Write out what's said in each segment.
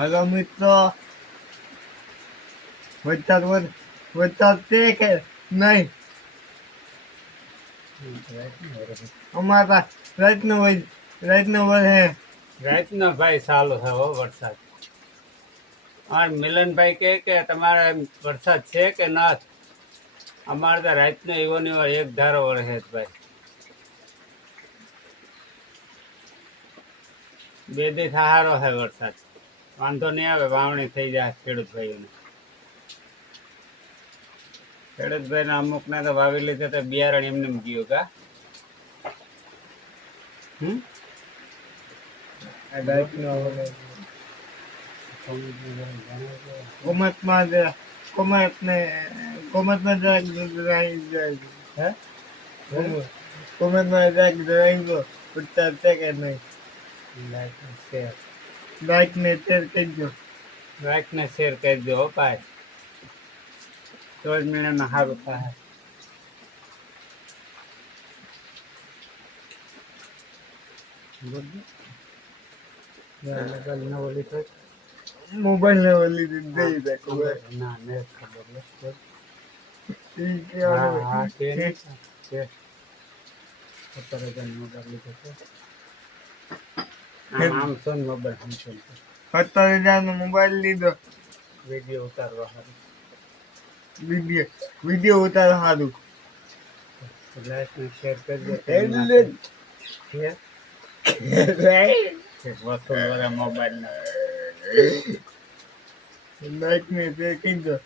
Hello મિત્રો, વરસાદ છે કે નહીં? અમારા રાતનો વરસે રાતનો ભાઈ ચાલુ છે હો વરસાદ. અને મિલનભાઈ કે તમારે વરસાદ છે કે નથી? અમારે તો રાતનો એવો ને એવો એક ધારો વરસે છે ભાઈ. બે દી સહારો છે વરસાદ. વાંધો નહીં આવે, વાવણી થઈ જાય ખેડૂત ભાઈઓને. ખેડૂત ભાઈ અમુક ને તો વાવી લીધે તો બિયારણ એમને ગયું કા. રાતનો કોમતમાં વરસાદ છે કે નહીં? લાઈક ને શેર કરજો. લાઈક ને શેર કરી દો ભાઈ, તો જ મેળામાં સારું થાય. મોબાઈલ ને ઓલી દઈ દે ખબર. ના ને ખબર છે. ઈ કેવાનું? હા છે. 17,000 મોબાઈલ લીધો છે. આમ સોન મોબાઈલ સમજો 17,000 નો મોબાઈલ લીધો. વિડીયો ઉતારવા સારું. વિડીયો ઉતાર સારું. લાઈક ને શેર કરજો. વસ્તુ બધા મોબાઈલ ના લાઈક ને શેર કરજો.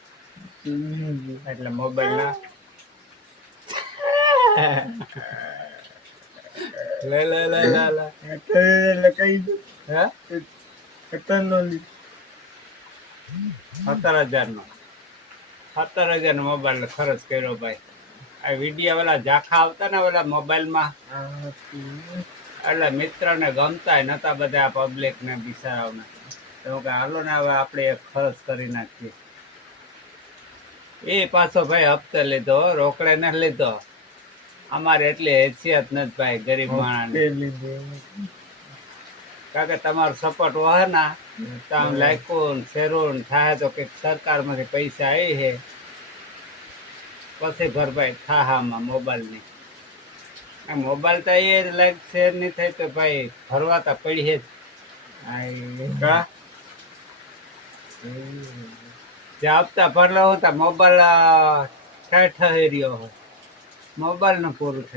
એટલે મોબાઈલ ના લે કઈ દો. હે 17,000 નો 17,000 નો મોબાઈલ ખર્ચ કર્યો ભાઈ. આ વિડીયો વાળા ઝાખા આવતા ને ઓલા મોબાઈલમાં, એટલે મિત્રને ગમતા નતા બધા પબ્લિક ને બિચારાઓને. તો કે હાલો ને હવે આપણે એક ખર્ચ કરી નાખીએ. એ પાછો ભાઈ હપ્તે લીધો, રોકડે ન લીધો. અમારે એટલી હેસિયત નથી ભાઈ ગરીબ માણસ. કારણ કે તમારો સપોર્ટ હોય ને તો આમ લાયકું શેરું થાય તો કંઈક સરકારમાંથી પૈસા આવી છે પછી ભરપાઈ થાય આમાં મોબાઈલની. મોબાઈલ તો એ લાઈક શેર નહીં થાય તો ભાઈ ભરવા તો પડી જ. જે હપ્તા ભરલો હોય તો મોબાઈલ ઠહેર્યો હોય, મોબાઈલ નું પૂરું થાય.